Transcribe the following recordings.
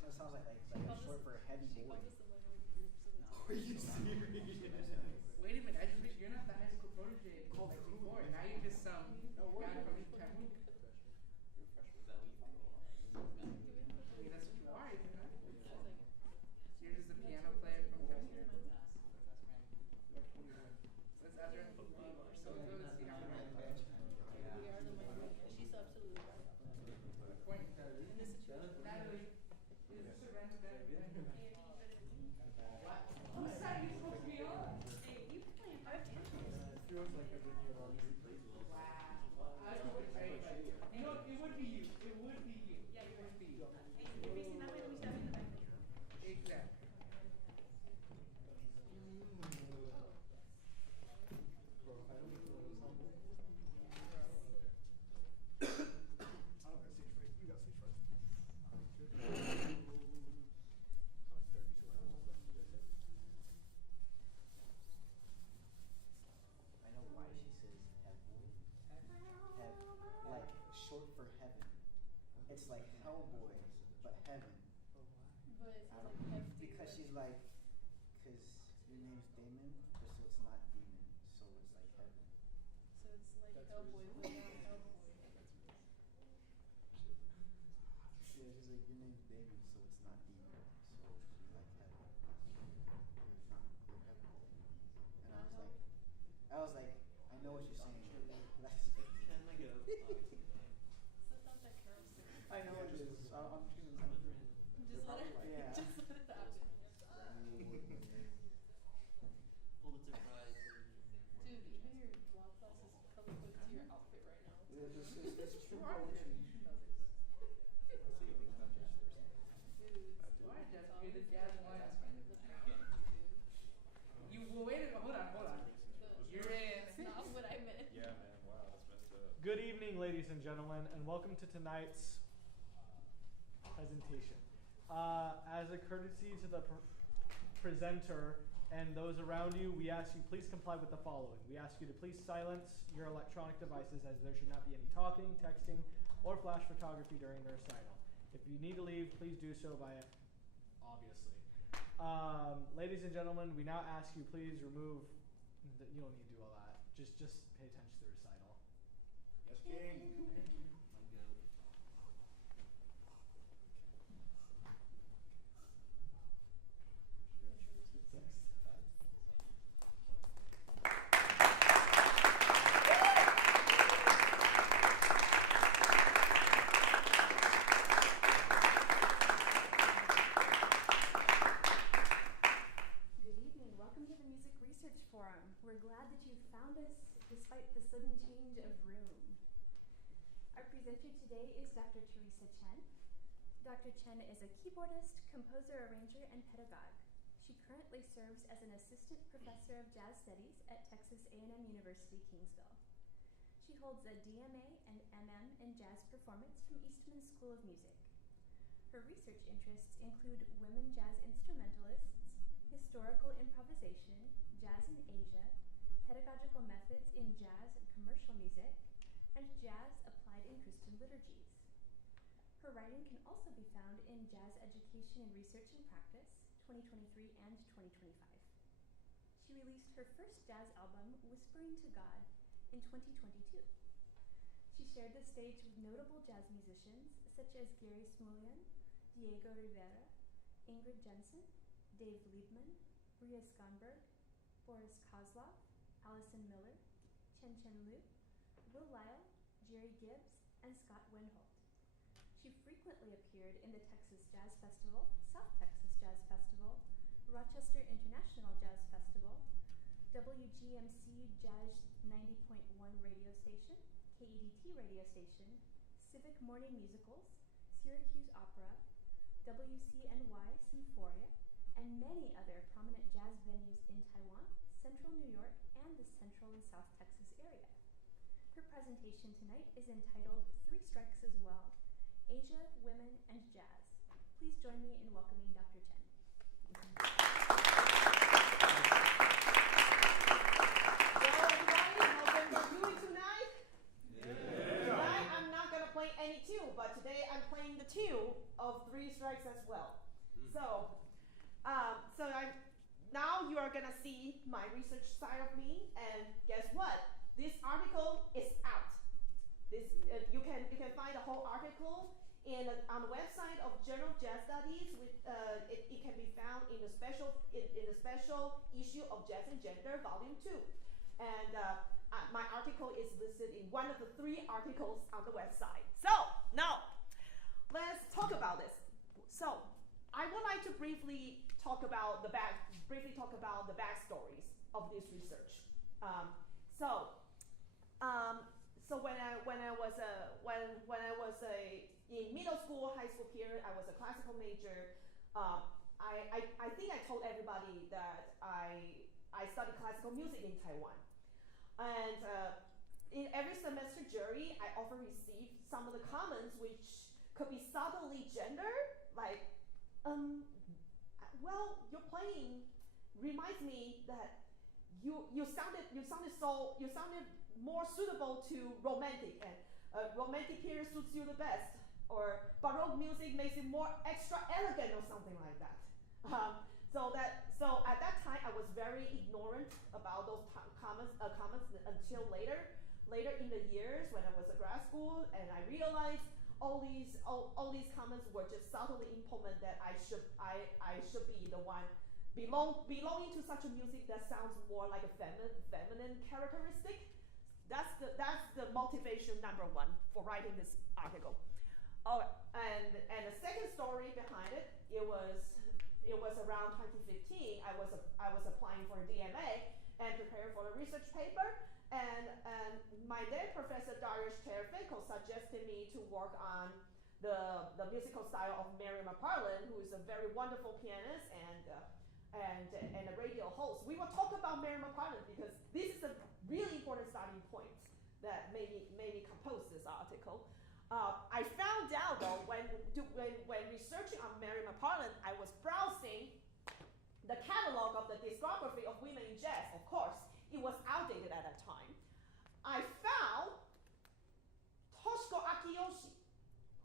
That sounds like short for heavy boy. Are you serious? Wait a minute, I just realized you're not the high school protege like before. Now you're just some guy from TAMUK. I mean, that's what you are, isn't it? You're just a piano player from Chester. Let's ask her. So let's see how many. We are the minority, and she's absolutely right. Point. In this situation. Natalie, is this a random event? What? Whose side are you supposed to be on? Hey, you playing five games? Feels like I've been here all week. Wow. I don't know, right? You know, it would be you. It would be you. Yeah, It you're would be right. you. Hey, facing that way, let me stab you in the back. Exactly. Bro, if I don't get to lose something. I don't got stage fright. You got stage fright. 32 hours left to get hit. I know why she says heaven. Like short for heaven. It's like Hellboy, but heaven. But I don't know. Because she's like, because your name's Damon, but so it's not demon, so it's like heaven. so it's like That's Hellboy, but reasonable. not Hellboy. Yeah, she's like, your name's Damon, so it's not demon, so she's like heaven. You're heaven. And I was like, I know what you're saying. That's not that Carol said. I know it is. I'm choosing. Just let it, Yeah. just let it happen. Pulitzer Prize. Dude, even your blog class is color coded to your outfit right now. It's true You are poetry. You should know this. Dude, it's You are just, all you're the the jazz stuff one. the background, dude. You, well, wait a minute, hold on. You're in. That's not what I meant. Yeah, man. Wow, that's messed up. Good evening, ladies and gentlemen, and welcome to tonight's presentation. As a courtesy to the presenter and those around you, we ask you please comply with the following. We ask you to please silence your electronic devices, as there should not be any talking, texting, or flash photography during the recital. If you need to leave, please do so by, obviously. Ladies and gentlemen, we now ask you please remove, you don't need to do all that, just pay attention to the recital. Yes, King. Good evening. Welcome to the Music Research Forum. We're glad that you found us despite the sudden change of room. Our presenter today is Dr. Theresa Chen. Dr. Chen is a keyboardist, composer, arranger, and pedagogue. She currently serves as an assistant professor of jazz studies at Texas A&M University-Kingsville. She holds a DMA and MM in jazz performance from Eastman School of Music. Her research interests include women jazz instrumentalists, historical improvisation, jazz in Asia, pedagogical methods in jazz and commercial music, and jazz applied in Christian liturgies. Her writing can also be found in Jazz Education and Research and Practice, 2023 and 2025. She released her first jazz album, Whispering to God, in 2022. She shared the stage with notable jazz musicians such as Gary Smulian, Diego Rivera, Ingrid Jensen, Dave Liebman, Bria Skonberg, Boris Kozlov, Allison Miller, Chen Liu, Will Lyle, Jerry Gibbs, and Scott Winholt. She frequently appeared in the Texas Jazz Festival, South Texas Jazz Festival, Rochester International Jazz Festival, WGMC Jazz 90.1 radio station, KEDT radio station, Civic Morning Musicals, Syracuse Opera, WCNY Symphoria, and many other prominent jazz venues in Taiwan, Central New York, and the Central and South Texas area. Her presentation tonight is entitled Three Strikes as Well, Asia, Women, and Jazz. Please join me in welcoming Dr. Chen. Hello everybody, how's everybody doing tonight? Tonight I'm not going to play any tune, but today I gonna see my research side of me, and guess what? This article is out. You can find the whole article on the website of Journal of Jazz Studies. It can be found in the special issue of Jazz and Gender, Volume 2, and my article is listed in one of the 3 articles on the website. So now let's talk about this. So I would like to briefly talk about the backstories of this research. So when I was in middle school, high school period, I was a classical major. I think I told everybody that I studied classical music in Taiwan, and in every semester jury, I often received some of the comments which could be subtly gendered, like, well, your playing reminds me that you sounded more suitable to romantic, and romantic period suits you the best, or Baroque music makes it more extra elegant or something like that. So at that time I was very ignorant about those comments until later in the years when I was a grad school, and I realized all these comments were just subtly implemented that I should be the one belonging to such a music that sounds more like a feminine characteristic. That's the motivation number 1 for writing this article. Oh, and the second story behind it, it was around 2015. I was applying for a DMA and preparing for a research paper, and my then professor Darius Cherfiko suggested me to work on the musical style of Mary McParland, who is a very wonderful pianist and a radio host. We will talk about Mary McParland because this is a really important starting point that made me compose this article. I found out though when researching on Mary McParland, I was browsing the catalog of the discography of women in jazz. Of course, it was outdated at that time. I found Toshiko Akiyoshi,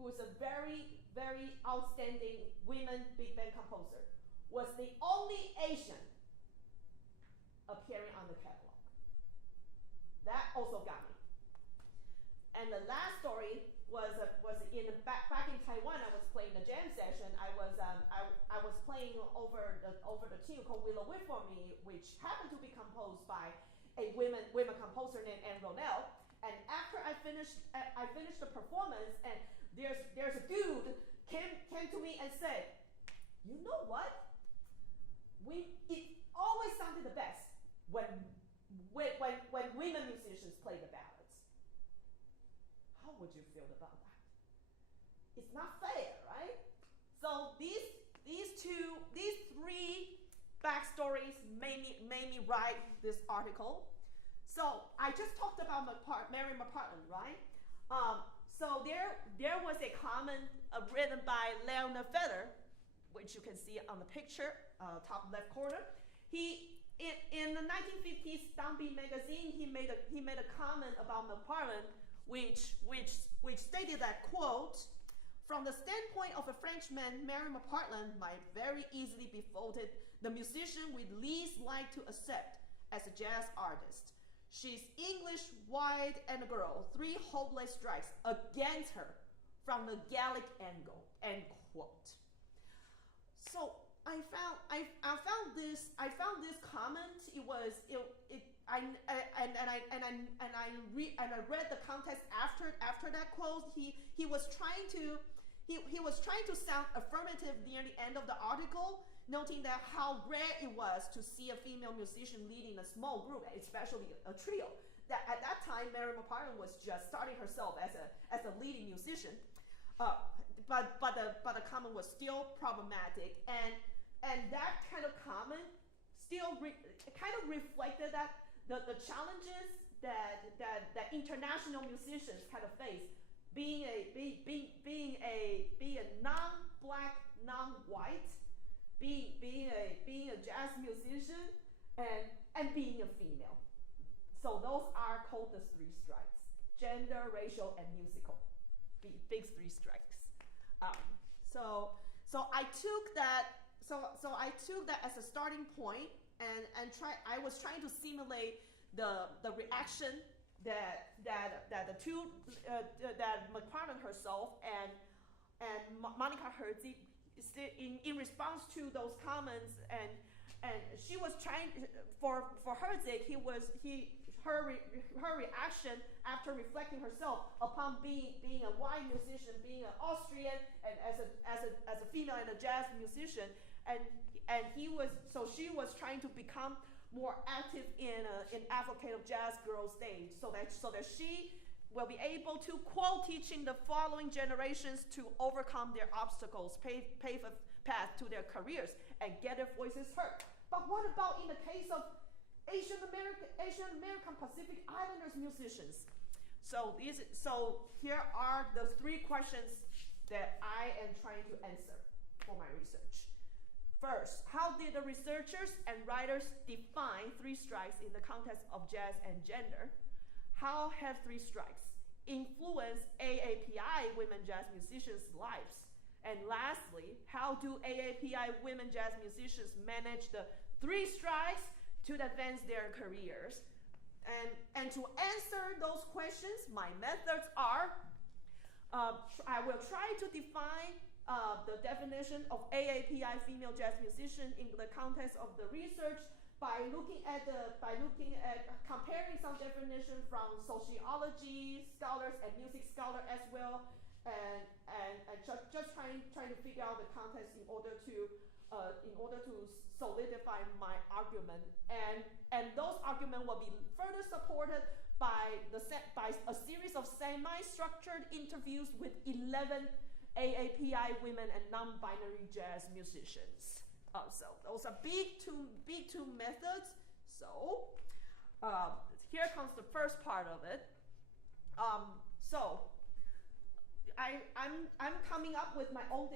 who is a very, very outstanding women big band composer, was the only Asian appearing on the catalog. That also got me. And the last story was back in Taiwan. I was playing the jam session. I was playing over the tune called Willow Whip for Me, which happened to be composed by a women composer named Anne Ronell. And after I finished the performance, and there's a dude came to me and said, "You know what? It always sounded the best when women musicians play the ballads." How would you feel about that? It's not fair, right? So these 3 backstories made me write this article. So I just talked about Mary McParland, right? So there was a comment written by Leonard Feather, which you can see on the picture, top left corner. In the 1950s Downbeat magazine, he made a comment about McParland, which stated that, quote, "From the standpoint of a Frenchman, Mary McParland might very easily be voted the musician we'd least like to accept as a jazz artist. She's English, white, and a girl, 3 hopeless strikes against her from the Gallic angle," end quote. So I found this comment. I read the context after that quote. He was trying to sound affirmative near the end of the article, noting that how rare it was to see a female musician leading a small group, especially a trio. That at that time, Mary McParland was just starting herself as a leading musician. But the comment was still problematic, and that kind of comment still kind of reflected that the challenges that international musicians kind of face, being a non-black, non-white, being a jazz musician, and being a female. So those are called the 3 strikes: gender, racial, and musical. Big 3 strikes. So I took that as a starting point, I was trying to simulate the reaction that McFarland herself and Monica Herzig in response to those comments, and she was trying for Herzig, her reaction after reflecting herself upon being a white musician, being an Austrian, and as a female and a jazz musician, and she was trying to become more active in advocate of jazz girls stage, so that she will be able to teaching the following generations to overcome their obstacles, pave a path to their careers, and get their voices heard. But what about in the case of Asian American Pacific Islanders musicians? So here are the 3 questions that I am trying to answer for my research. First, how did the researchers and writers define 3 strikes in the context of jazz and gender? How have 3 strikes influenced AAPI women jazz musicians' lives? And lastly, how do AAPI women jazz musicians manage the 3 strikes to advance their careers? And to answer those questions, my methods are, I will try to define the definition of AAPI female jazz musician in the context of the research by looking at comparing some definition from sociology scholars and music scholars as well, and just trying to figure out the context in order to solidify my argument, and those arguments will be further supported by a series of semi-structured interviews with 11 AAPI women and non-binary jazz musicians. So those are big two methods. So here comes the first part of it. So I'm coming up with my own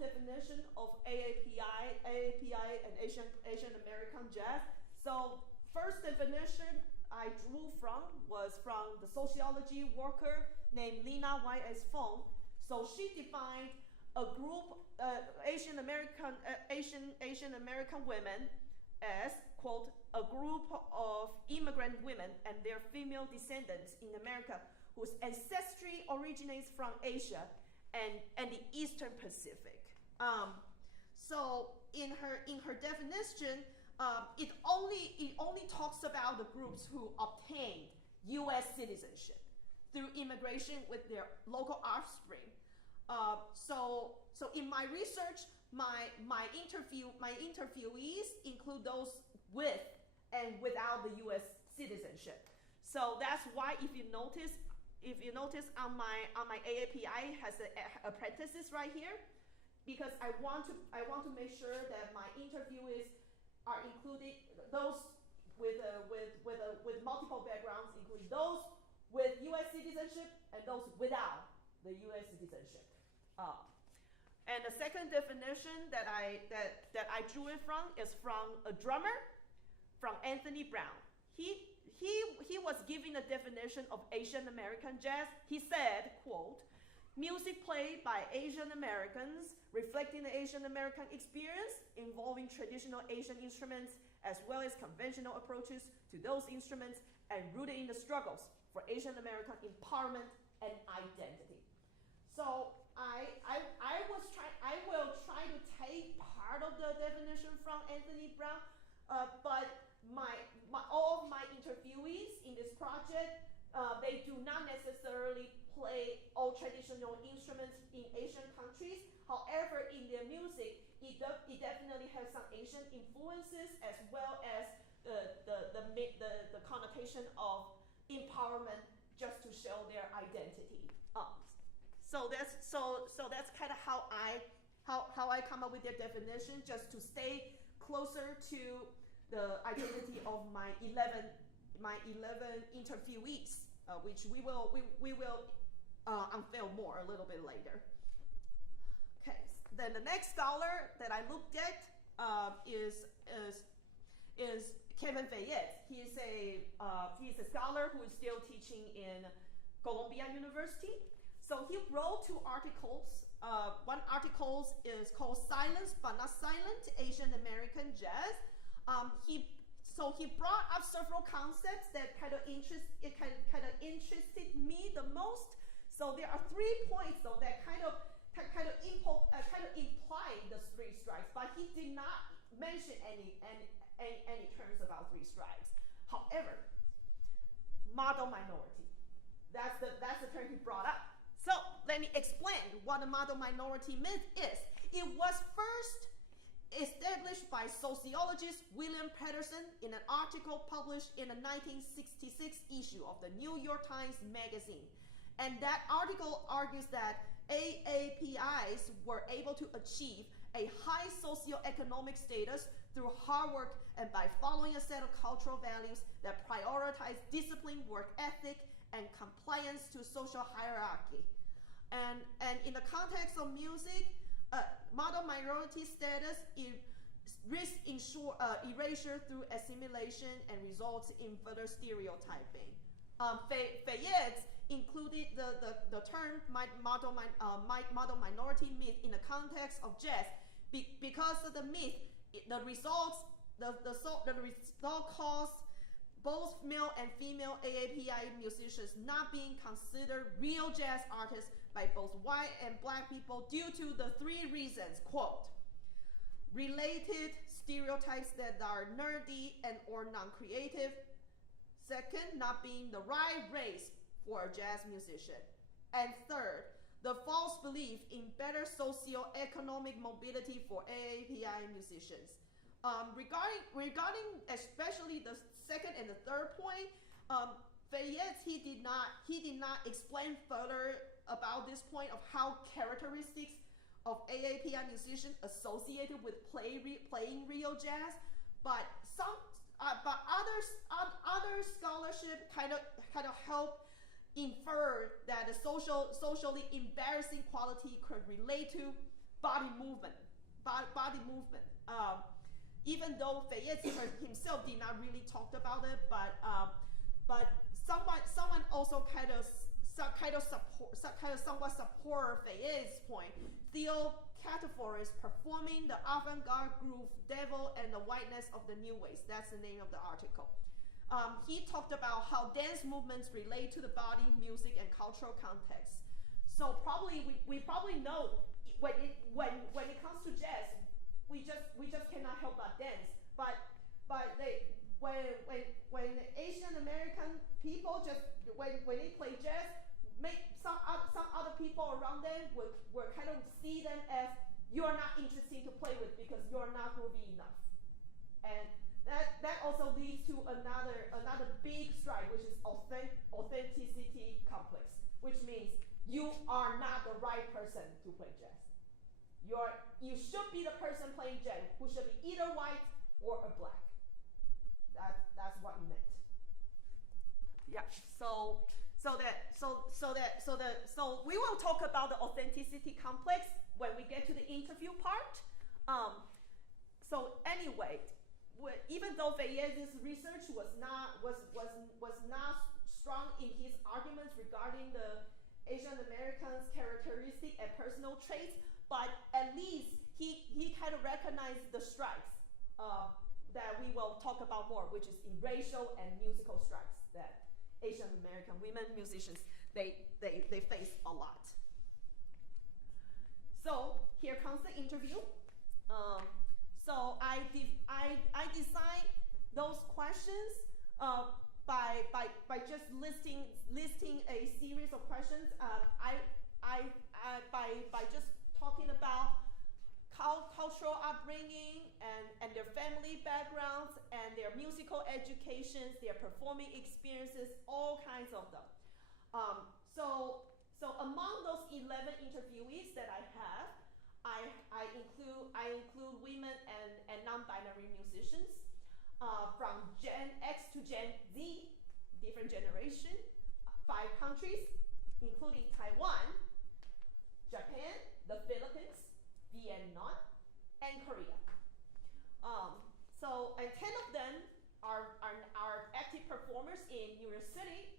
definition of AAPI and Asian American jazz. So first definition I drew from was from the sociology worker named Lina Y.S. Fong. So she defined a group Asian American women as, quote, a group of immigrant women and their female descendants in America whose ancestry originates from Asia and the Eastern Pacific. So in her definition, it only talks about the groups who obtained U.S. citizenship through immigration with their local offspring. So in my research, my interviewees include those with and without the U.S. citizenship. So that's why if you notice on my AAPI has a parenthesis right here, because I want to make sure that my interviewees are including those with multiple backgrounds, including those with U.S. citizenship and those without the U.S. citizenship. And the second definition that I drew it from is from a drummer, from Anthony Brown. He was giving a definition of Asian American jazz. He said, quote, music played by Asian Americans reflecting the Asian American experience involving traditional Asian instruments as well as conventional approaches to those instruments and rooted in the struggles for Asian American empowerment and identity. So I will try to take part of the definition from Anthony Brown, but all of my interviewees in this project, they do not necessarily play all traditional instruments in Asian countries. However, in their music, it definitely has some Asian influences as well as the connotation of empowerment, just to show their identity. So that's kind of how I come up with their definition, just to stay closer to the identity of my 11 interviewees, which we will unveil more a little bit later. Okay, then the next scholar that I looked at is Kevin Fayette. He is a scholar who is still teaching in Columbia University. So he wrote 2 articles. One article is called "Silence But Not Silent: Asian American Jazz," He brought up several concepts that kind of interested me the most. So there are 3 points though that kind of imply the 3 strikes, but he did not mention any terms about 3 strikes. However, model minority, that's the term he brought up. So let me explain what a model minority myth is. It was first established by sociologist William Patterson in an article published in the 1966 issue of the New York Times Magazine. And that article argues that AAPIs were able to achieve a high socioeconomic status through hard work and by following a set of cultural values that prioritize discipline, work ethic, and compliance to social hierarchy. And in the context of music, model minority status risks erasure through assimilation and results in further stereotyping. Fayette included the term model minority myth in the context of jazz because of the myth. The result caused both male and female AAPI musicians not being considered real jazz artists by both white and black people due to the 3 reasons, quote, related stereotypes that are nerdy and or non-creative. Second, not being the right race for a jazz musician. And third, the false belief in better socio-economic mobility for AAPI musicians. Regarding especially the second and the third point, Fayette he did not explain further about this point of how characteristics of AAPI musicians associated with playing real jazz, but other scholarship kind of help infer that the socially embarrassing quality could relate to body movement. Even though Fayette himself did not really talk about it, but someone also somewhat support Fayette's point. Theo Cataforis performing the avant-garde groove Devil and the Whiteness of the New Ways. That's the name of the article. He talked about how dance movements relate to the body, music, and cultural context. So we probably know when it comes to jazz, we just cannot help but dance. But when Asian American people when they play jazz, some other people around them will kind of see them as you're not interesting to play with because you're not groovy enough. And that also leads to another big strike, which is authenticity complex, which means you are not the right person to play jazz. You should be the person playing jazz who should be either white or a black. That's what he meant. Yeah. So we will talk about the authenticity complex when we get to the interview part. So anyway, even though Fayette's research was not strong in his arguments regarding the Asian Americans' characteristic and personal traits, but at least he kind of recognized the strikes that we will talk about more, which is in racial and musical strikes that Asian American women musicians they face a lot. So here comes the interview. So I designed those questions by just listing a series of questions. By just talking about cultural upbringing and their family backgrounds and their musical educations, their performing experiences, all kinds of them. So among those 11 interviewees that I have, I include women and non-binary musicians from Gen X to Gen Z, different generation, 5 countries, including Taiwan, Japan, the Philippines, Vietnam, and Korea. And 10 of them are active performers in New York City,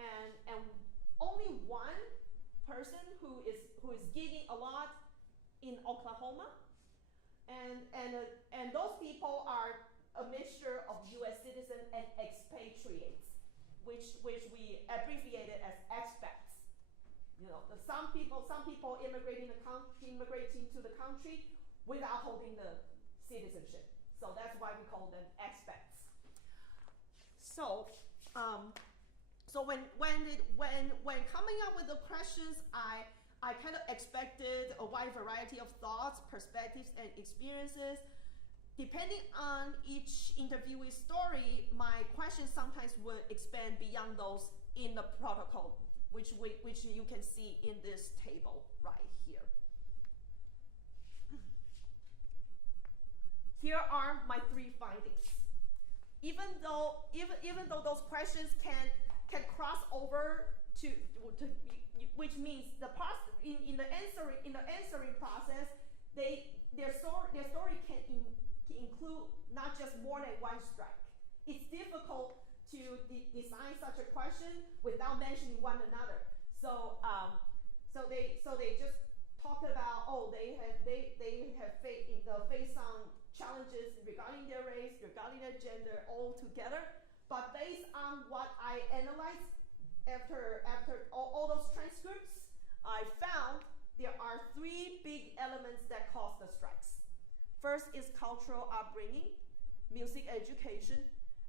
and only 1 person who is gigging a lot in Oklahoma, and those people are a mixture of U.S. citizens and expatriates, which we abbreviated as expats. Some people immigrating to the country without holding the citizenship. So that's why we call them expats. So when coming up with the questions, I kind of expected a wide variety of thoughts, perspectives, and experiences. Depending on each interviewee's story, my questions sometimes would expand beyond those in the protocol, which you can see in this table right here. Here are my 3 findings. Even though those questions can cross over to which means in the answering process, their story can include not just more than one strike. It's difficult to design such a question without mentioning one another. So they just talk about they have faced some challenges regarding their race, regarding their gender, all together. But based on what I analyzed after all those transcripts, I found there are 3 big elements that cause the strikes. First is cultural upbringing, music education,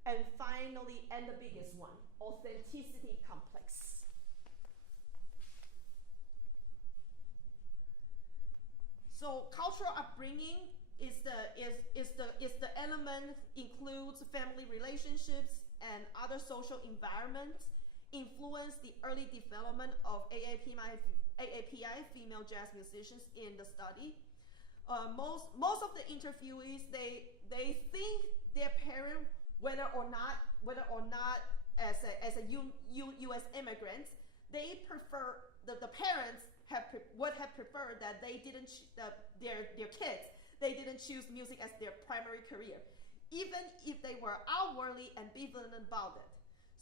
and finally, and the biggest one, authenticity complex. So cultural upbringing is the element, includes family relationships and other social environments, influence the early development of AAPI female jazz musicians in the study. Most of the interviewees they think their parent, whether or not as a U.S. immigrants, they prefer the parents would have preferred that they didn't their kids they didn't choose music as their primary career, even if they were outwardly ambivalent about it.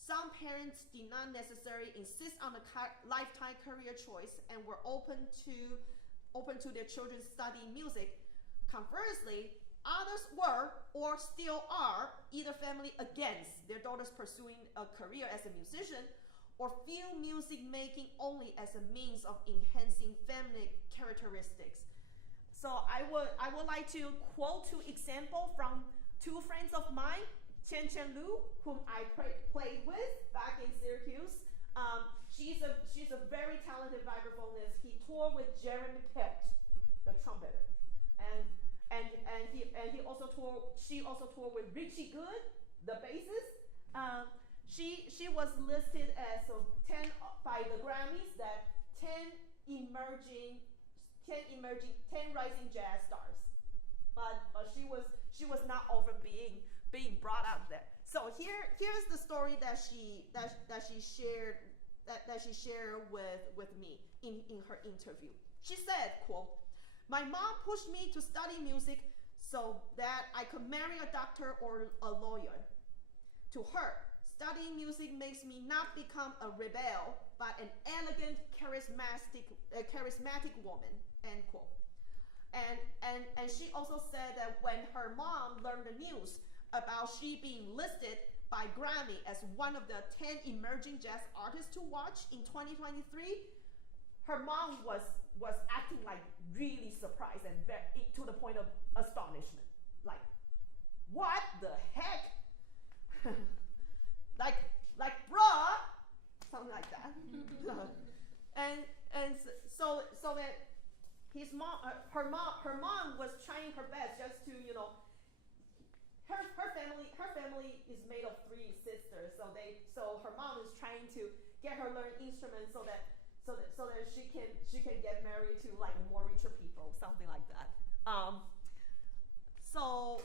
Some parents did not necessarily insist on a lifetime career choice and were open to their children studying music. Conversely, others were, or still are, either family against their daughters pursuing a career as a musician, or view music making only as a means of enhancing family characteristics. So I would like to quote 2 examples from 2 friends of mine, Chen Lu, whom I played with back in Syracuse. She's a very talented vibraphonist. He toured with Jeremy Pelt, the trumpeter, and she also toured with Richie Good, the bassist. She was listed as 10 by the Grammys that 10 rising jazz stars, but she was not often being brought up there. So here's the story that she shared with me in her interview. She said, quote, "My mom pushed me to study music so that I could marry a doctor or a lawyer. To her, studying music makes me not become a rebel, but an elegant, charismatic woman," end quote. And she also said that when her mom learned the news about she being listed by Grammy as one of the 10 emerging jazz artists to watch in 2023, her mom was acting like really surprised and to the point of astonishment. Like, what the heck? like bruh, something like that. and so that his mom, her mom was trying her best just to, her family is made of 3 sisters, so her mom is trying to get her learn instruments so that she can get married to like more richer people, something like that. So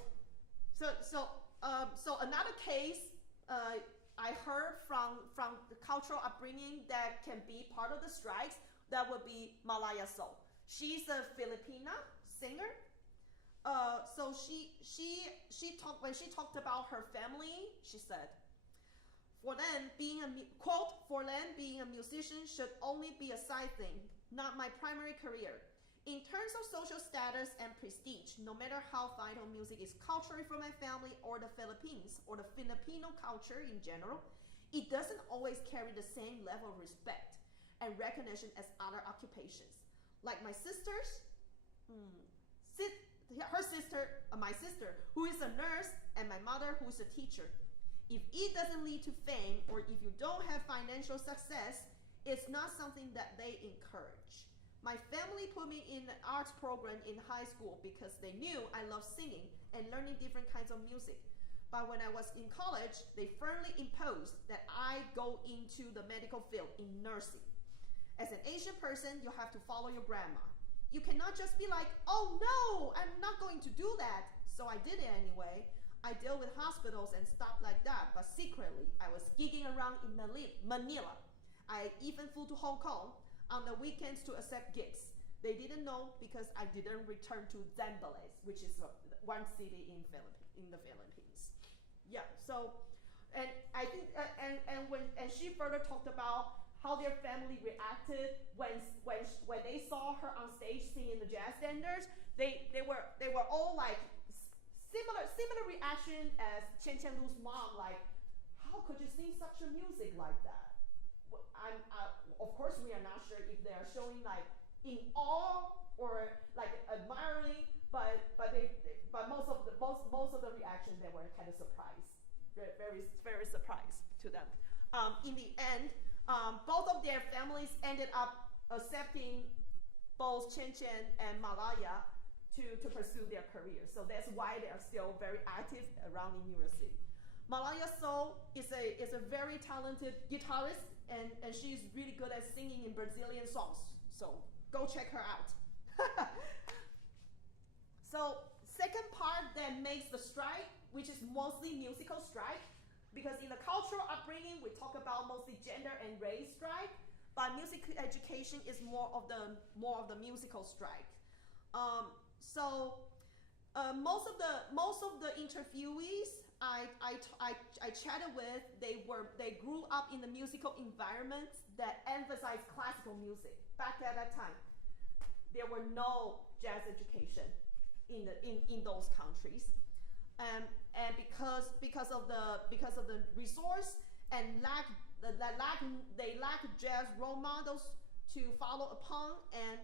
another case I heard from the cultural upbringing that can be part of the strikes, that would be Malaya Soul. She's a Filipina singer. So she talked, when she talked about her family, she said, for them being a musician should only be a side thing, not my primary career. In terms of social status and prestige, no matter how vital music is culturally for my family or the Philippines or the Filipino culture in general, it doesn't always carry the same level of respect and recognition as other occupations. Like my sisters, my sister, who is a nurse, and my mother, who is a teacher. If it doesn't lead to fame, or if you don't have financial success, it's not something that they encourage. My family put me in an arts program in high school because they knew I loved singing and learning different kinds of music. But when I was in college, they firmly imposed that I go into the medical field in nursing. As an Asian person, you have to follow your grandma. You cannot just be like, oh no, I'm not going to do that. So I did it anyway. I deal with hospitals and stuff like that, but secretly, I was gigging around in Manila. I even flew to Hong Kong on the weekends to accept gigs. They didn't know because I didn't return to Zambales, which is one city in the Philippines. Yeah, so, and I think, and she further talked about how their family reacted when they saw her on stage singing the jazz standards. They were all like similar reaction as Chen Lu's mom, like, how could you sing such a music like that? Of course, we are not sure if they are showing like in awe or like admiring, but most of the reaction, they were kind of surprised, very surprised to them. In the end, both of their families ended up accepting both Chen and Malaya to pursue their careers. So that's why they are still very active around in New York City. Malaya So is a very talented guitarist, and she's really good at singing in Brazilian songs. So go check her out. So second part that makes the strike, which is mostly musical strike, because in the cultural upbringing, we talk about mostly gender and race strike, but music education is more of the musical strike. Most of the interviewees I chatted with, they grew up in the musical environments that emphasized classical music. Back at that time, there were no jazz education in those countries, and because of the resource and they lack jazz role models to follow upon, and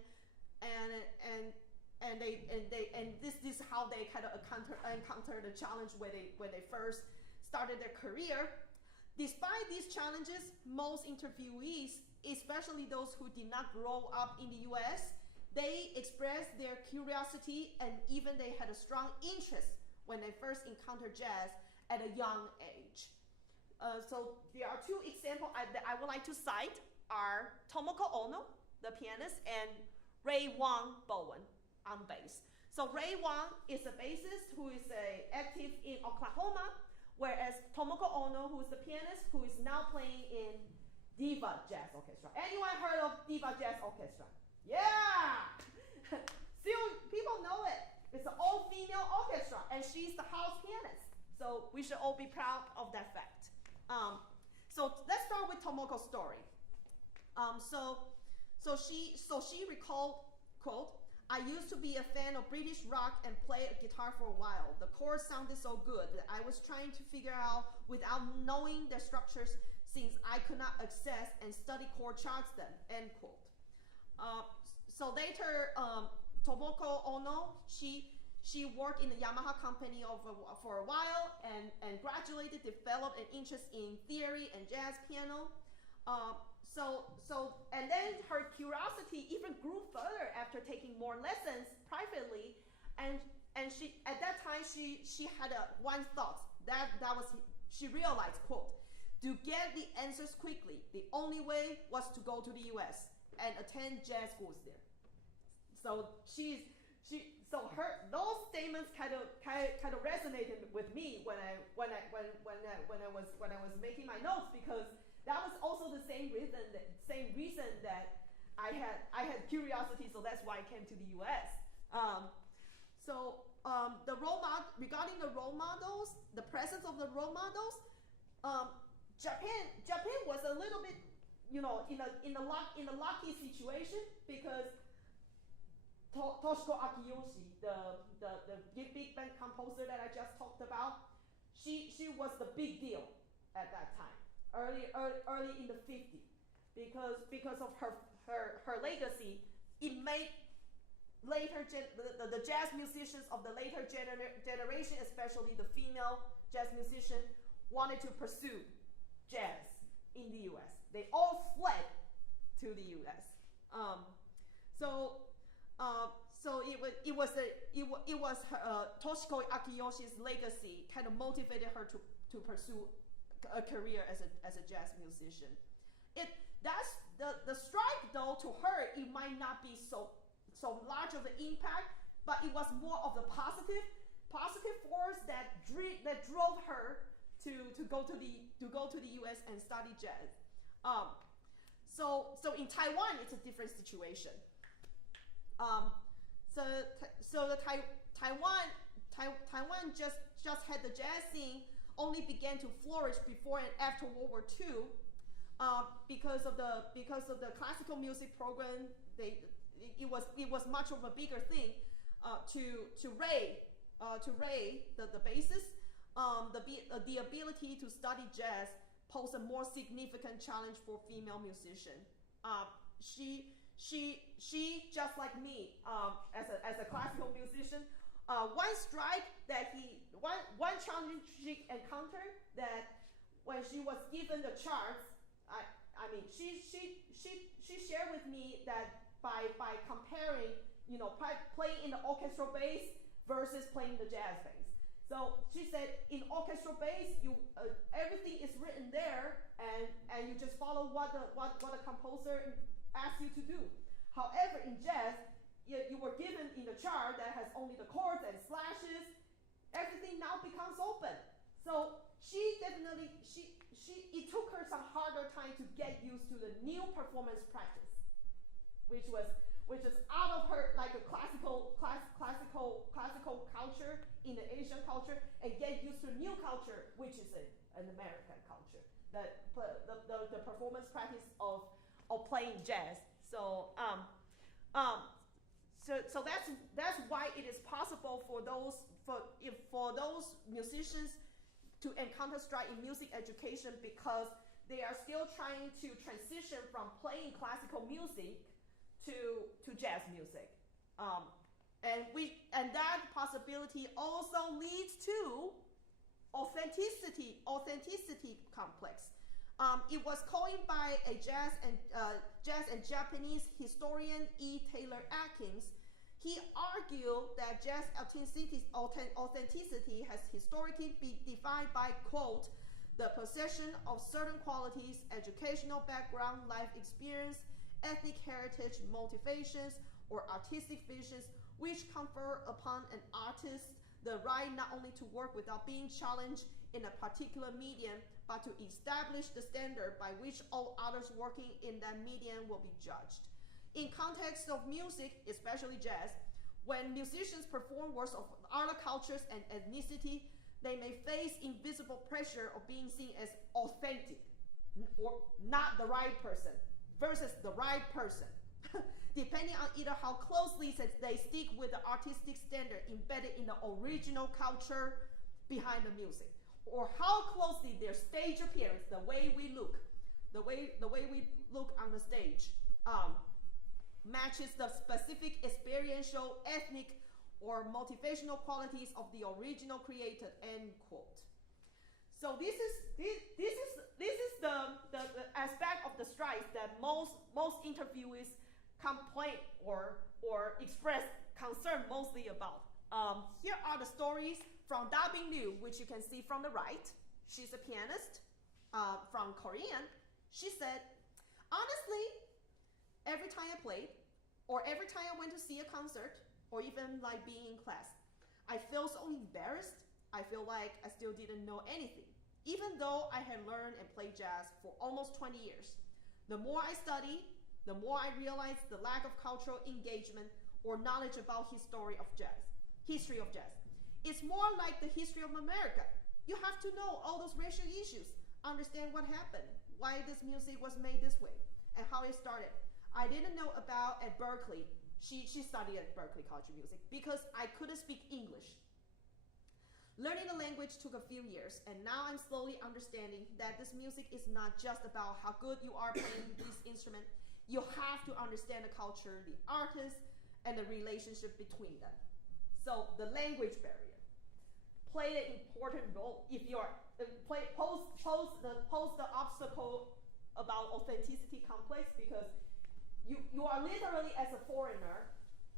this is how they kind of encounter the challenge when they first started their career. Despite these challenges, most interviewees, especially those who did not grow up in the US, they expressed their curiosity, and even they had a strong interest when they first encountered jazz at a young age. So there are two examples that I would like to cite are Tomoko Ono, the pianist, and Ray Wang Bowen on bass. So Ray Wang is a bassist who is active in Oklahoma, whereas Tomoko Ono, who is the pianist, who is now playing in Diva Jazz Orchestra. Anyone heard of Diva Jazz Orchestra? Yeah! Still, people know it. It's an all-female orchestra, and she's the house pianist. So we should all be proud of that fact. So let's start with Tomoko's story. So she recalled, quote, "I used to be a fan of British rock and play a guitar for a while. The chords sounded so good that I was trying to figure out without knowing their structures, since I could not access and study chord charts then," end quote. So later, Tomoko Ono, she worked in the Yamaha company for a while and graduated, developed an interest in theory and jazz piano. And then her curiosity even grew further after taking more lessons privately, and she at that time she had one thought that was she realized, quote, "To get the answers quickly, the only way was to go to the U.S. and attend jazz schools there." So those statements kind of resonated with me when I was making my notes, because that was also the same reason that I had curiosity. So that's why I came to the U.S. Regarding the role models, the presence of the role models, Japan was a little bit, in a lucky situation, because Toshiko Akiyoshi, the big band composer that I just talked about. She was the big deal at that time, early in the 50s, because of her legacy. It made the jazz musicians of the later generation, especially the female jazz musicians, wanted to pursue jazz in the U.S. They all fled to the U.S. So it was Toshiko Akiyoshi's legacy kind of motivated her to pursue a career as a jazz musician. That's the strike, though, to her it might not be so large of an impact, but it was more of the positive force that drove her to go to the U.S. and study jazz. So in Taiwan it's a different situation. So the Taiwan just had the jazz scene only began to flourish before and after World War II, because of the classical music program. It was much of a bigger thing to raise the basis. The ability to study jazz posed a more significant challenge for female musicians. She just like me, as a classical musician, one challenge she encountered, that when she was given the charts, she shared with me that by comparing, playing in the orchestral bass versus playing the jazz bass. So she said, in orchestral bass, everything is written there, and you just follow what the composer asks you to do. However, in jazz, you were given in the chart that has only the chords and slashes. Everything now becomes open. So it took her some harder time to get used to the new performance practice, which is out of her like a classical culture in the Asian culture, and get used to new culture, which is an American culture. The performance practice of playing jazz. So that's why it is possible for those musicians to encounter strike in music education, because they are still trying to transition from playing classical music to jazz music, and that possibility also leads to authenticity complex. It was coined by a jazz and Japanese historian E. Taylor Atkins. He argued that jazz authenticity has historically been defined by, quote, the possession of certain qualities, educational background, life experience, ethnic heritage, motivations, or artistic visions, which confer upon an artist the right not only to work without being challenged in a particular medium, but to establish the standard by which all others working in that medium will be judged. In context of music, especially jazz, when musicians perform works of other cultures and ethnicity, they may face invisible pressure of being seen as authentic, or not the right person, versus the right person, depending on either how closely they stick with the artistic standard embedded in the original culture behind the music, or how closely their stage appearance, the way we look on the stage, matches the specific experiential, ethnic, or motivational qualities of the original creator, end quote. So this is the aspect of the strikes that most interviewees complain or express concern mostly about. Here are the stories from Da Bing Liu, which you can see from the right. She's a pianist from Korean. She said, honestly, every time I played, or every time I went to see a concert, or even like being in class, I feel so embarrassed. I feel like I still didn't know anything, even though I had learned and played jazz for almost 20 years. The more I study, the more I realize the lack of cultural engagement or knowledge about history of jazz. It's more like the history of America. You have to know all those racial issues, understand what happened, why this music was made this way, and how it started. I didn't know about at Berkeley She studied at Berklee College of Music because I couldn't speak English. Learning the language took a few years, and now I'm slowly understanding that this music is not just about how good you are playing this instrument. You have to understand the culture, the artist, and the relationship between them. So the language barrier played an important role if you are pose the obstacle about authenticity complex, because you are literally, as a foreigner,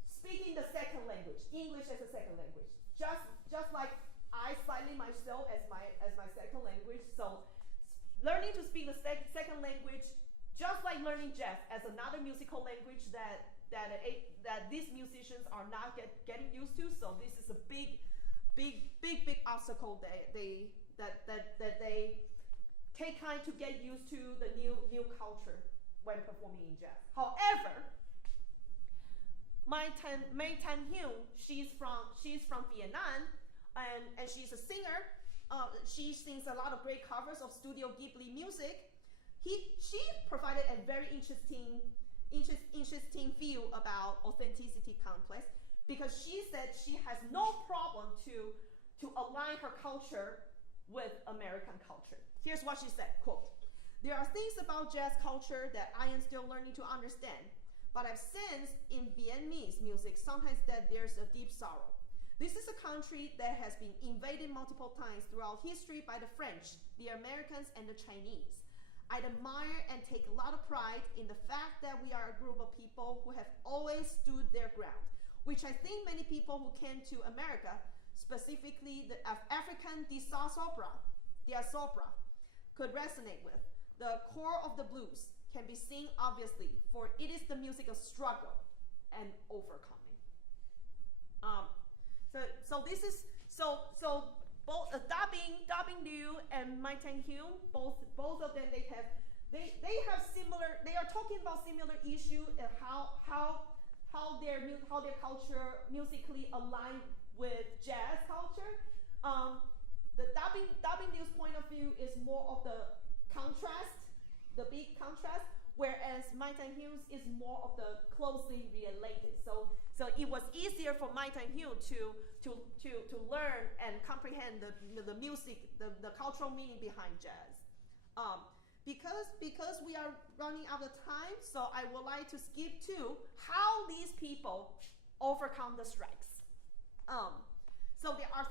speaking the second language, English as a second language, just like I slightly myself as my second language. So learning to speak the second language, just like learning jazz as another musical language that these musicians are not getting used to. So this is a big obstacle that they take time to get used to the new culture when performing in jazz. However, Mai Tan Hyun, she's from Vietnam, and she's a singer. She sings a lot of great covers of Studio Ghibli music. She provided a very interesting view about authenticity complex, because she said she has no problem to align her culture with American culture. Here's what she said, quote, "There are things about jazz culture that I am still learning to understand, but I've sensed in Vietnamese music sometimes that there's a deep sorrow. This is a country that has been invaded multiple times throughout history by the French, the Americans, and the Chinese. I admire and take a lot of pride in the fact that we are a group of people who have always stood their ground, which I think many people who came to America, specifically the African diaspora, could resonate with. The core of the blues can be seen obviously, for it is the music of struggle and overcoming." So both Dabing Liu and Mai Tan Hyun, both of them, they have similar. They are talking about similar issue and how their culture musically align with jazz culture. The Dabing Liu's point of view is more of the contrast, the big contrast, whereas Mai Tan Hyun's is more of the closely related. So it was easier for Mai Tan Hyun to learn and comprehend the music, the cultural meaning behind jazz. Because we are running out of time, so I would like to skip to how these people overcome the strikes. So there are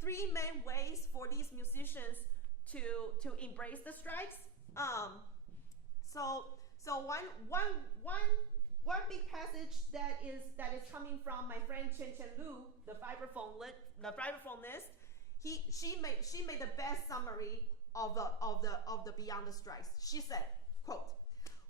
three main ways for these musicians to embrace the strikes. So one big passage that is coming from my friend Chen Lu, the vibraphonist. She made the best summary of the Beyond the Strikes. She said, quote,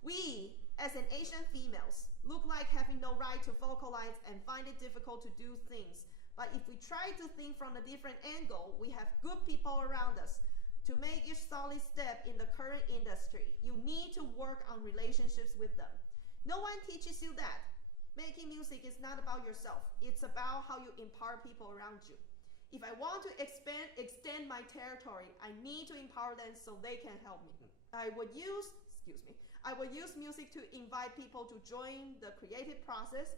"We, as an Asian females, look like having no right to vocalize and find it difficult to do things. But if we try to think from a different angle, we have good people around us. To make each solid step in the current industry, you need to work on relationships with them. No one teaches you that. Making music is not about yourself. It's about how you empower people around you. If I want to extend my territory, I need to empower them so they can help me. I would use music to invite people to join the creative process,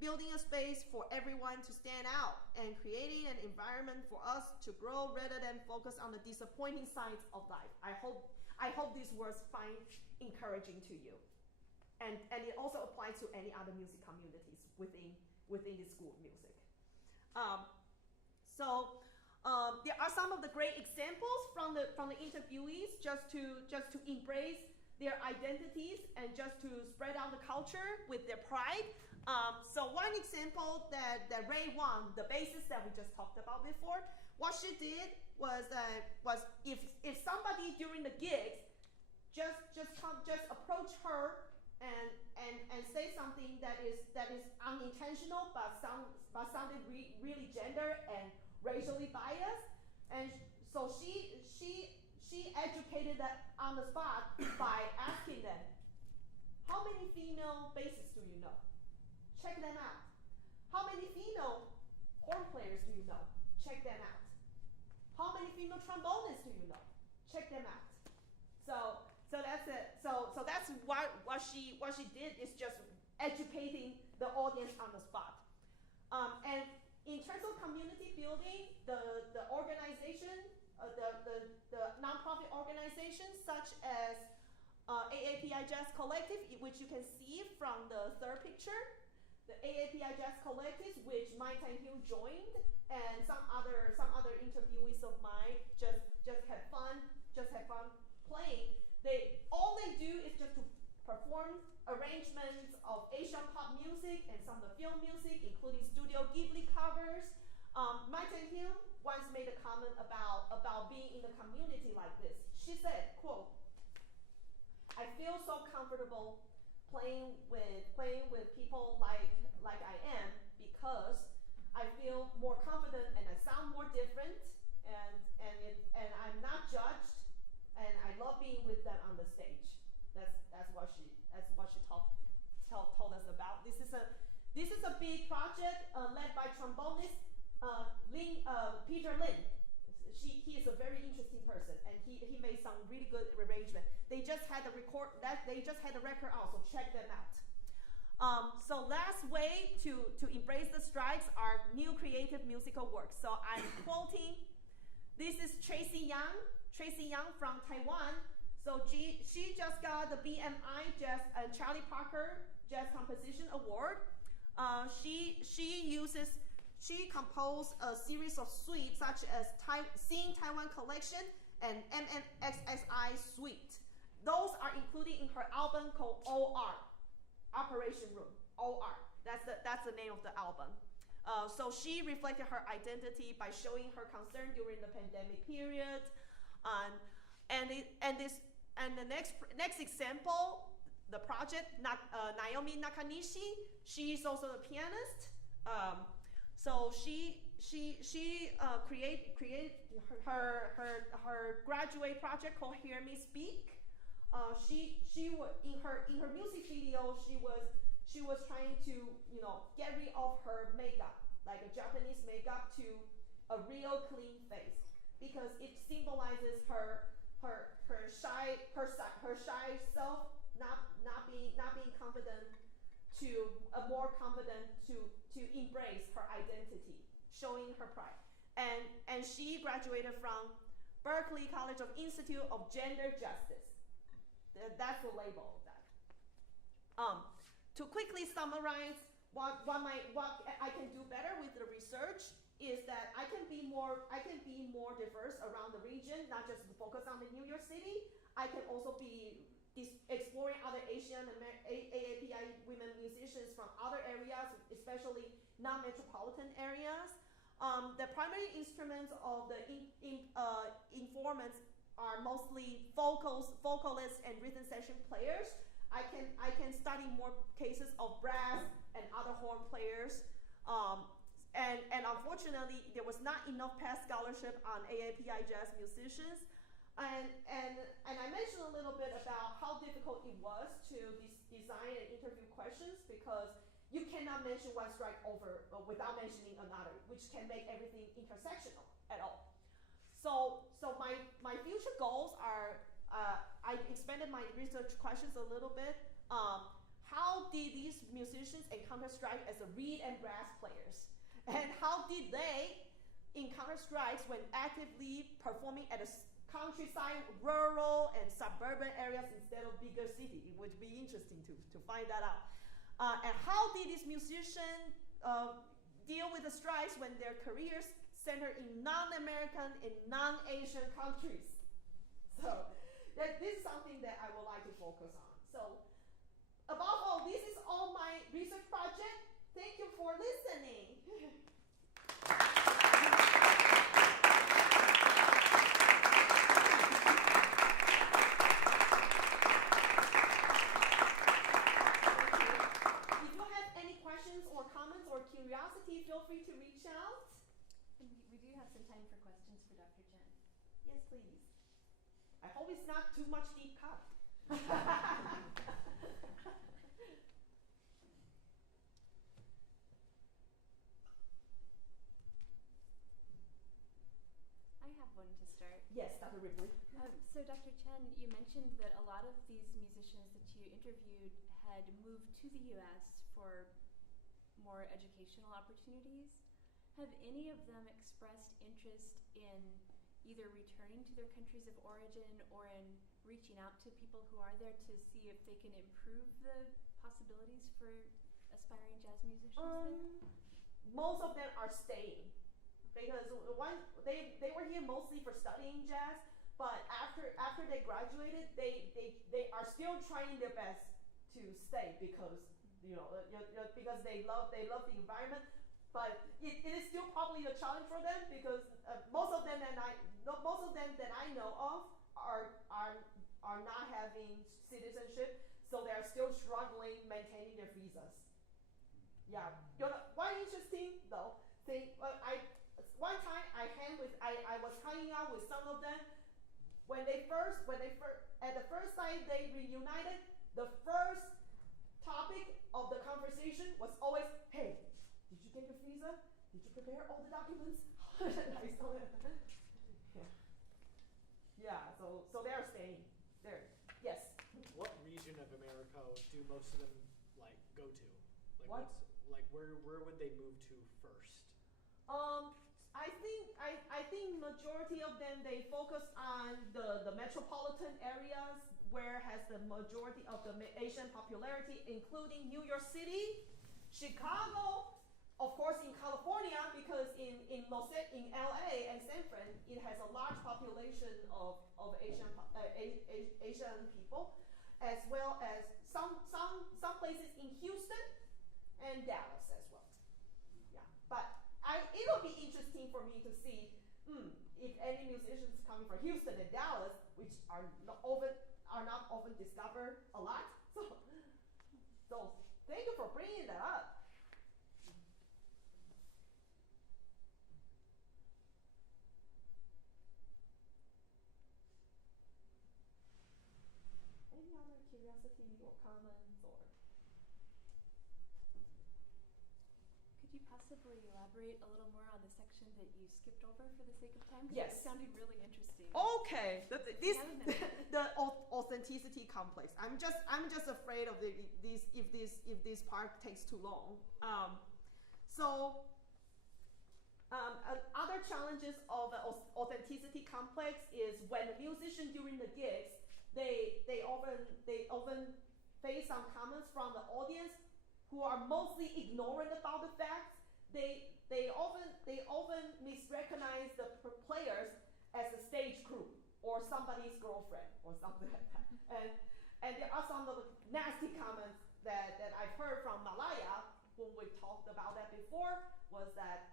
building a space for everyone to stand out, and creating an environment for us to grow rather than focus on the disappointing sides of life." I hope these words find encouraging to you. And it also applies to any other music communities within the School of Music. There are some of the great examples from the interviewees just to embrace their identities and just to spread out the culture with their pride. So one example that Ray Wang, the bassist that we just talked about before, what she did was if somebody during the gigs just approach her and say something that is unintentional but sounded really gender and racially biased, and so she educated that on the spot by asking them, "How many female bassists do you know? Check them out. How many female horn players do you know? Check them out. How many female trombonists do you know? Check them out." So that's it. So that's what she did, is just educating the audience on the spot. And in terms of community building, the organization, the nonprofit organizations such as AAPI Jazz Collective, which you can see from the third picture, the AAPI Jazz Collective, which Mai Tan-Hyun joined, and some other interviewees of mine just had fun playing. All they do is just to perform arrangements of Asian pop music and some of the film music, including Studio Ghibli covers. Mai Tan-Hyun once made a comment about being in a community like this. She said, quote, "I feel so comfortable playing with people like I am because I feel more confident and I sound more different and I'm not judged and I love being with them on the stage." That's what she told us about. This is a big project led by trombonist Peter Lin. He is a very interesting person, and he made some really good arrangement. They just had the record record out, so check them out. So last way to embrace the strikes are new creative musical works. So I'm quoting. This is Tracy Yang from Taiwan. So she just got the BMI Jazz and Charlie Parker Jazz Composition Award. She composed a series of suites such as Sing Taiwan Collection and MMXSI Suite. Those are included in her album called OR, Operation Room. OR. That's the name of the album. So she reflected her identity by showing her concern during the pandemic period. And the next example, the project, Naomi Nakanishi, she's also a pianist. So she created her graduate project called Hear Me Speak. She was in her music video, she was trying to get rid of her makeup, like a Japanese makeup, to a real clean face, because it symbolizes her shy self not being confident to more confident to embrace her identity, showing her pride. And she graduated from Berklee College of Institute of Gender Justice. That's the label of that. To quickly summarize what I can do better with the research is that I can be more diverse around the region, not just focus on the New York City. I can also be exploring other Asian AAPI women musicians from other areas, especially non-metropolitan areas. The primary instruments of the informants are mostly vocalists and rhythm section players. I can study more cases of brass and other horn players. And unfortunately, there was not enough past scholarship on AAPI jazz musicians. And I mentioned a little bit about how difficult it was to design and interview questions, because you cannot mention one strike over without mentioning another, which can make everything intersectional at all. So my future goals are, I expanded my research questions a little bit. How did these musicians encounter strike as a reed and brass players? And how did they encounter strikes when actively performing at a countryside, rural, and suburban areas instead of bigger city? It would be interesting to find that out. And how did these musicians deal with the strikes when their careers centered in non-American and non-Asian countries? So this is something that I would like to focus on. So above all, this is all my research project. Thank you for listening. Curiosity, feel free to reach out. And we do have some time for questions for Dr. Chen. Yes, please. I hope it's not too much deep cut. I have one to start. Yes, Dr. Ripley. So Dr. Chen, you mentioned that a lot of these musicians that you interviewed had moved to the U.S. for more educational opportunities. Have any of them expressed interest in either returning to their countries of origin or in reaching out to people who are there to see if they can improve the possibilities for aspiring jazz musicians there? Most of them are staying because they were here mostly for studying jazz, but after they graduated, they are still trying their best to stay because because they love the environment. But it is still probably a challenge for them because most of them that I know of are not having citizenship, so they are still struggling maintaining their visas. Yeah, one interesting though thing. One time I was hanging out with some of them when the first time they reunited. The first topic of the conversation was always, "Hey, did you get your visa? Did you prepare all the documents?" Yeah. So they're staying there. Yes. What region of America do most of them go to? What? Where would they move to first? I think majority of them they focus on the metropolitan areas where has the majority of the Asian popularity, including New York City, Chicago, of course in California because in LA and San Fran it has a large population of Asian people, as well as some places in Houston and Dallas as well. Yeah, but it'll be interesting for me to see if any musicians coming from Houston and Dallas, which are not often discovered a lot. So thank you for bringing that up. Any other curiosity or comments or? Could you possibly elaborate a little more on the section that you skipped over for the sake of time? Yes. It sounded really interesting. Okay, the authenticity complex. I'm just afraid of if this part takes too long. Other challenges of the authenticity complex is when the musician during the gigs, they often face some comments from the audience who are mostly ignorant about the facts. They often misrecognize the players as a stage crew or somebody's girlfriend or something like that. And there are some of the nasty comments that I've heard from Malaya when we talked about that before, was that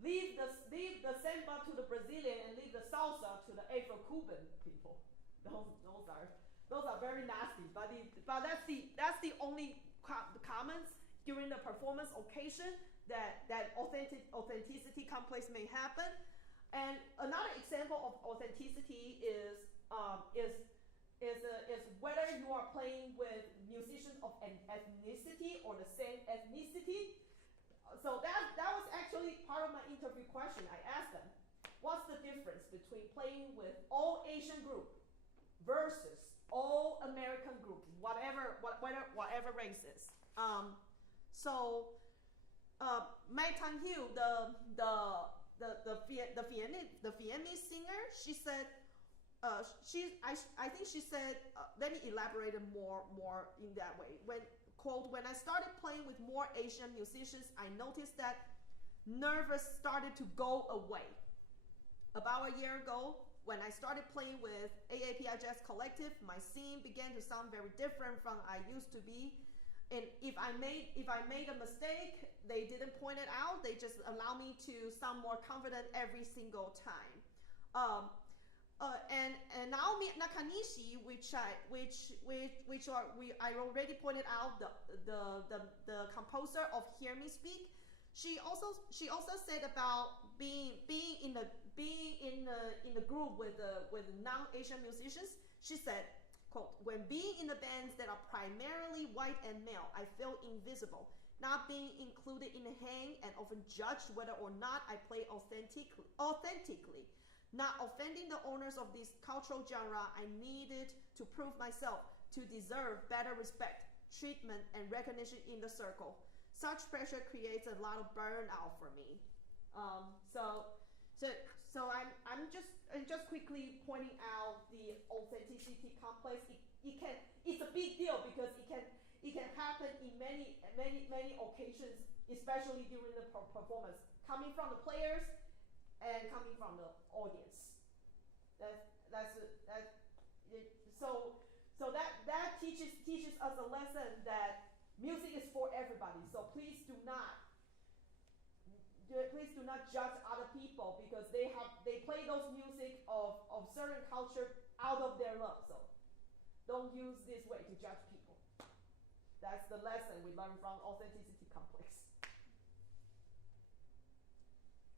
leave the samba to the Brazilian and leave the salsa to the Afro-Cuban people. Those are very nasty. But that's the only comments during the performance occasion that authenticity complex may happen. And another example of authenticity is whether you are playing with musicians of an ethnicity or the same ethnicity. So that was actually part of my interview question. I asked them, what's the difference between playing with all Asian group versus all American group, whatever races. Mai Tang-Hugh, the Vietnamese singer, she said, I think she said, let me elaborate more in that way. When I started playing with more Asian musicians, I noticed that nervous started to go away. About a year ago, when I started playing with AAPI Jazz Collective, my scene began to sound very different from I used to be. And if I made a mistake, they didn't point it out. They just allow me to sound more confident every single time. And Naomi Nakanishi, I already pointed out, the composer of Hear Me Speak. She also said about being in the group with non-Asian musicians. She said, quote, when being in the bands that are primarily white and male, I feel invisible, not being included in the hang and often judged whether or not I play authentically. Not offending the owners of this cultural genre, I needed to prove myself to deserve better respect, treatment, and recognition in the circle. such pressure creates a lot of burnout for me. So I'm just quickly pointing out the authenticity complex. It's a big deal because it can happen in many occasions, especially during the performance, coming from the players and coming from the audience. So that teaches us a lesson that music is for everybody. So please do not judge other people because they play those music of certain culture out of their love. So don't use this way to judge people. That's the lesson we learned from authenticity complex.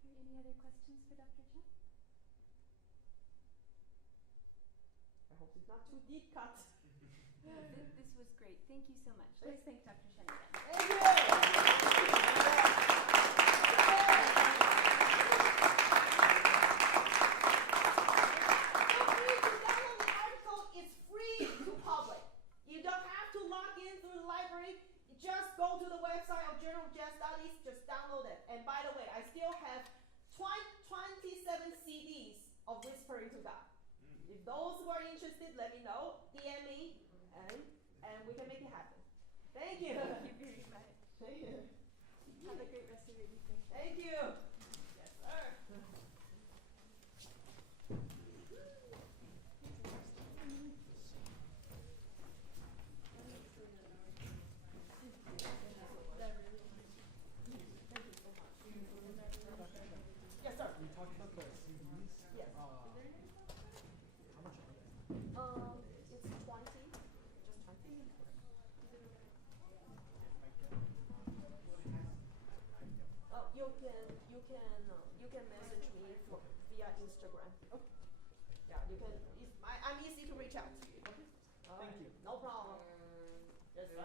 Any other questions for Dr. Chen? I hope it's not too deep cut. This was great. Thank you so much. Let's thank Dr. Chen again. Thank you. Just go to the website of Journal of Jazz Studies, just download it. And by the way, I still have 27 CDs of Whispering to God. If those who are interested, let me know, DM me, and we can make it happen. Thank you. Thank you very much. Thank you. Have a great rest of your evening. Thank you. Yes, sir. Yes, sir. We talked about the CDs. Yes. How much are they? It's 20. Just 20. You can message me via Instagram. Okay. Yeah, you can. I'm easy to reach out to you. Okay. Thank you. No problem. Yes, sir.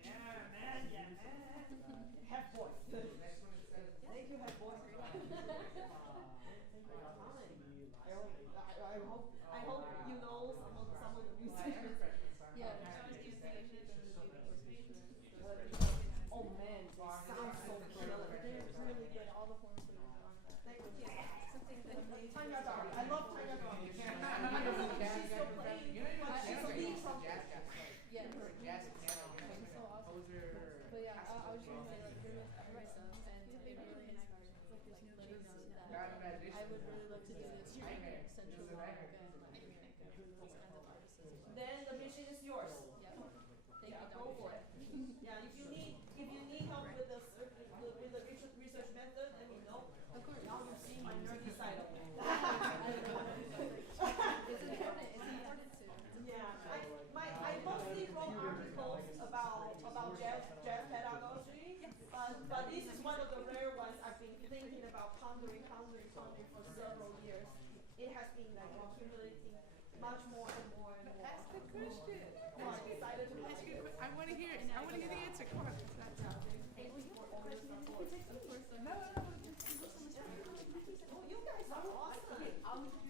Yeah, man. Head boy. Thank you, head boy. I hope you know some of the musicians. Yeah. Oh man, they sound so killer. They're really good. All the horns that are on that. Thank you. Something that amazing. Tanya Dari. I love Tanya Dari. I don't know if she's still playing, but she's a lead trumpet. Yeah. She's so awesome. But yeah, I was just gonna say, like, there was Theresa, and it really inspired me. Like, there's no chance that I would really love to do this in Central America and Latin America, those kinds of artists as well. Then the mission is yours. Yeah. Thank Yeah, you, go Dr. for it. Yeah, if you need help with the research method, let me know. Of course. Now you see my nerdy side of me. It's important. It's important to. Yeah, I mostly wrote articles about jazz pedagogy, but this is one of the rare ones I've been thinking about pondering for several years. It has been like accumulating much more and more and more. Ask the question. I'm excited to Ask you a que- I want to hear it. I want to hear the answer. Come on. Oh, you guys are awesome.